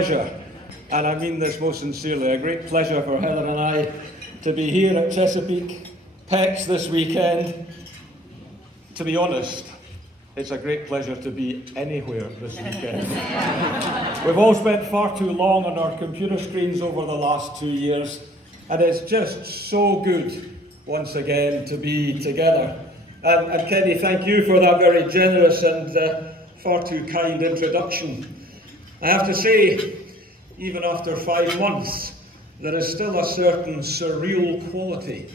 Pleasure, and I mean this most sincerely, a great pleasure for Helen and I to be here at Chesapeake PEX this weekend. To be honest, it's a great pleasure to be anywhere this weekend. We've all spent far too long on our computer screens over the last 2 years, and it's just so good once again to be together. And Kenny, thank you for that very generous and far too kind introduction. I have to say, even after 5 months, there is still a certain surreal quality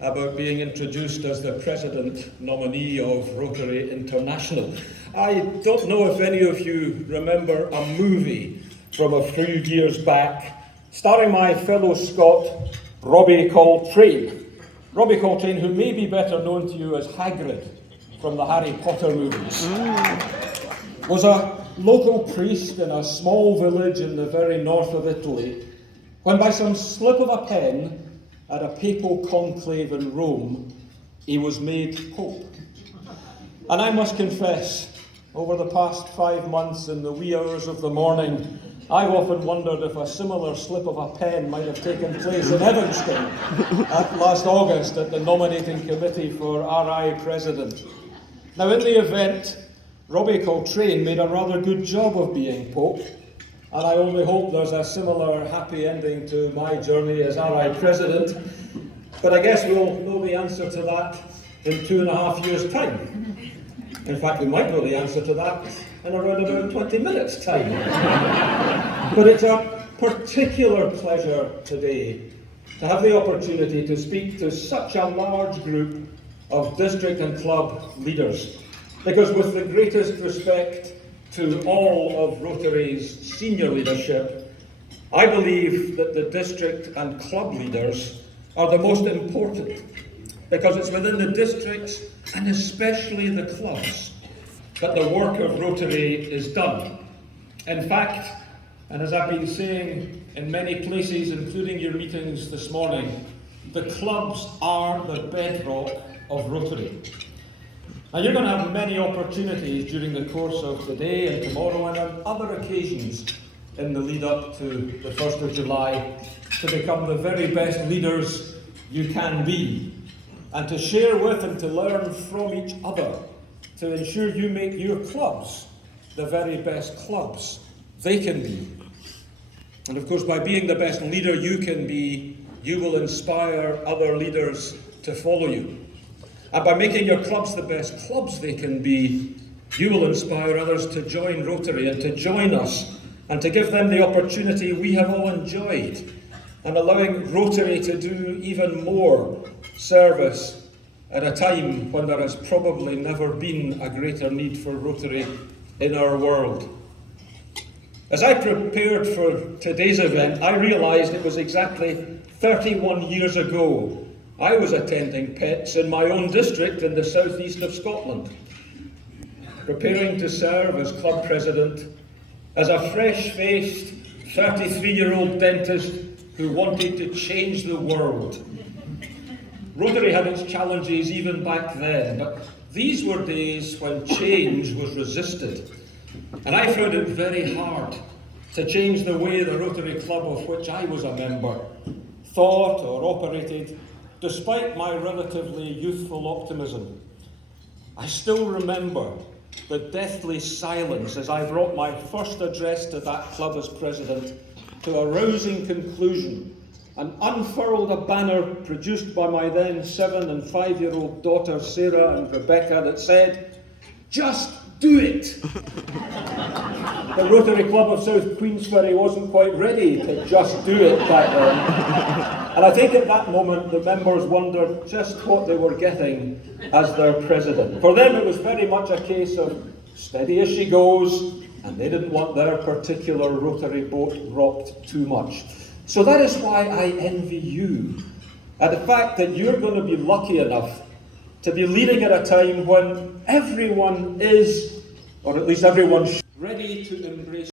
about being introduced as the President nominee of Rotary International. I don't know if any of you remember a movie from a few years back, starring my fellow Scot, Robbie Coltrane. Robbie Coltrane, who may be better known to you as Hagrid from the Harry Potter movies, was a local priest in a small village in the very north of Italy, when by some slip of a pen at a papal conclave in Rome, he was made Pope. And I must confess, over the past 5 months in the wee hours of the morning, I've often wondered if a similar slip of a pen might have taken place in Evanston last August at the nominating committee for RI President. Now, in the event, Robbie Coltrane made a rather good job of being Pope, and I only hope there's a similar happy ending to my journey as RI President. But I guess we'll know the answer to that in 2.5 years' time. In fact, we might know the answer to that in around about 20 minutes' time. But it's a particular pleasure today to have the opportunity to speak to such a large group of district and club leaders. Because with the greatest respect to all of Rotary's senior leadership, I believe that the district and club leaders are the most important, because it's within the districts and especially the clubs that the work of Rotary is done. In fact, and as I've been saying in many places, including your meetings this morning, the clubs are the bedrock of Rotary. Now, you're going to have many opportunities during the course of today and tomorrow and on other occasions in the lead up to the 1st of July to become the very best leaders you can be, and to share with and to learn from each other to ensure you make your clubs the very best clubs they can be. And of course, by being the best leader you can be, you will inspire other leaders to follow you. And by making your clubs the best clubs they can be, you will inspire others to join Rotary and to join us and to give them the opportunity we have all enjoyed, and allowing Rotary to do even more service at a time when there has probably never been a greater need for Rotary in our world. As I prepared for today's event, I realised it was exactly 31 years ago I was attending PEX in my own district in the southeast of Scotland, preparing to serve as club president, as a fresh-faced 33-year-old dentist who wanted to change the world. Rotary had its challenges even back then, but these were days when change was resisted. And I found it very hard to change the way the Rotary Club of which I was a member thought or operated, despite my relatively youthful optimism. I still remember the deathly silence as I brought my first address to that club as president to a rousing conclusion and unfurled a banner produced by my then 7 and 5-year-old daughters Sarah and Rebecca that said, "Just do it." The Rotary Club of South Queensferry wasn't quite ready to just do it back then. And I think at that moment the members wondered just what they were getting as their president. For them it was very much a case of steady as she goes, and they didn't want their particular Rotary boat rocked too much. So that is why I envy you, and the fact that you're going to be lucky enough to be leading at a time when everyone is, or at least everyone's ready to embrace